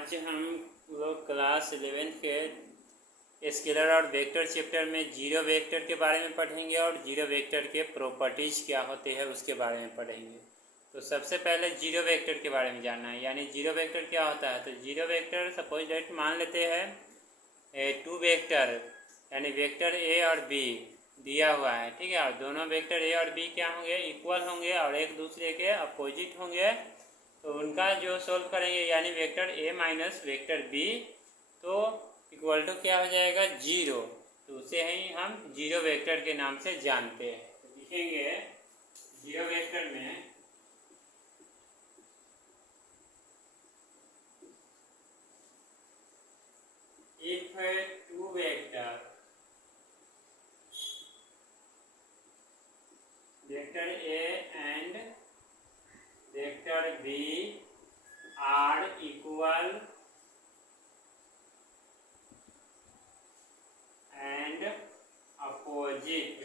आज हम लोग क्लास 11th के स्केलर और वेक्टर चैप्टर में जीरो वेक्टर के बारे में पढ़ेंगे और जीरो वेक्टर के प्रॉपर्टीज़ क्या होते हैं उसके बारे में पढ़ेंगे। तो सबसे पहले जीरो वेक्टर के बारे में जानना है, यानी जीरो वेक्टर क्या होता है। तो जीरो वेक्टर सपोज डेट मान लेते हैं टू वेक्टर, यानी वेक्टर ए और बी दिया हुआ है, ठीक है। और दोनों वेक्टर ए और बी क्या होंगे, इक्वल होंगे और एक दूसरे के अपोजिट होंगे। तो उनका जो सोल्व करेंगे, यानी vector A minus vector B, तो इक्वल टू क्या हो जाएगा, जीरो। तो उसे ही हम जीरो वेक्टर के नाम से जानते हैं। तो लिखेंगे जीरो वेक्टर में if two vector vector A and vector B are equal and opposite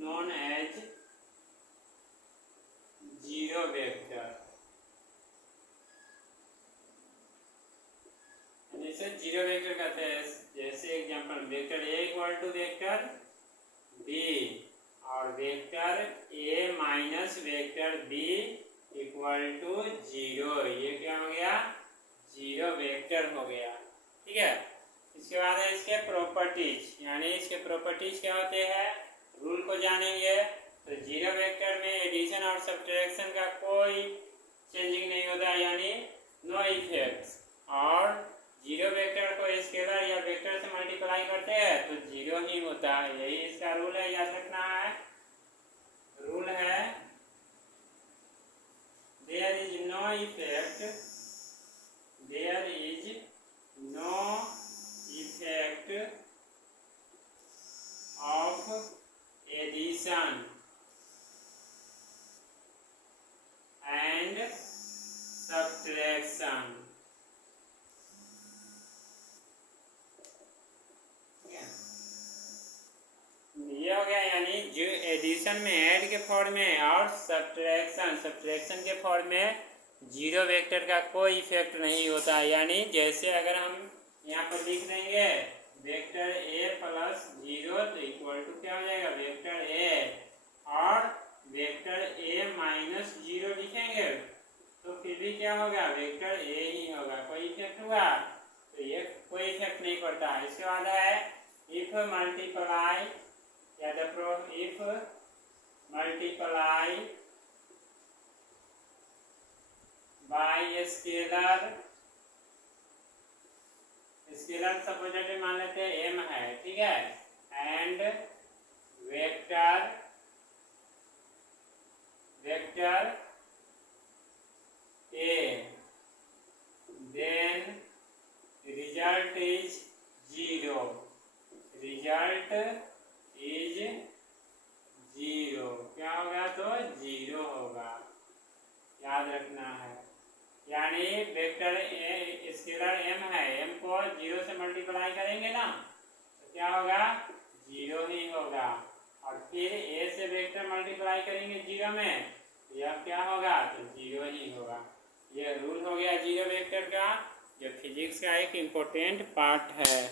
known as zero vector। जैसे जीरो वेक्टर कहते हैं, जैसे example vector A equal to vector B और vector A minus vector B equal to zero. ये क्या हो गया, zero vector हो गया, ठीक है। इसके बाद है इसके प्रॉपर्टीज, यानी इसके प्रॉपर्टीज क्या होते हैं, रूल को जानेंगे। तो जीरो वेक्टर में एडिशन और सब्ट्रैक्शन का कोई चेंजिंग नहीं होता, यानी नो इफेक्ट्स। और जीरो वेक्टर को स्केलर या वेक्टर से मल्टीप्लाई करते हैं तो जीरो ही होता है, यही इसका रूल है, याद रखना है। रूल है there is no effect of addition and subtraction. ये हो गया, यानी जो एडिशन में ऐड के फॉर्म में और सब्ट्रैक्शन के फॉर्म में जीरो वेक्टर का कोई इफेक्ट नहीं होता। यानी जैसे अगर हम यहाँ पर लिख देंगे वेक्टर ए प्लस जीरो तो इक्वल टू क्या हो जाएगा, वेक्टर ए, और वेक्टर ए माइनस जीरो लिखेंगे तो फिर भी क्या होगा, वेक्टर ए ही होगा, कोई इफेक्ट हुआ तो ये कोई इफेक्ट नहीं पड़ता। इसके बाद है if multiply if multiply by scalar suppose मान लेते हैं m है, ठीक है, and vector a, then result is zero, क्या होगा, तो जीरो होगा, याद रखना है। यानी वेक्टर ए स्केलर m है, m को जीरो से मल्टीप्लाई करेंगे ना तो क्या होगा, जीरो ही होगा। और फिर a से वेक्टर मल्टीप्लाई करेंगे जीरो में तो यह क्या होगा, तो जीरो ही होगा। यह रूल हो गया जीरो वेक्टर का, जो फिजिक्स का एक इम्पोर्टेंट पार्ट है।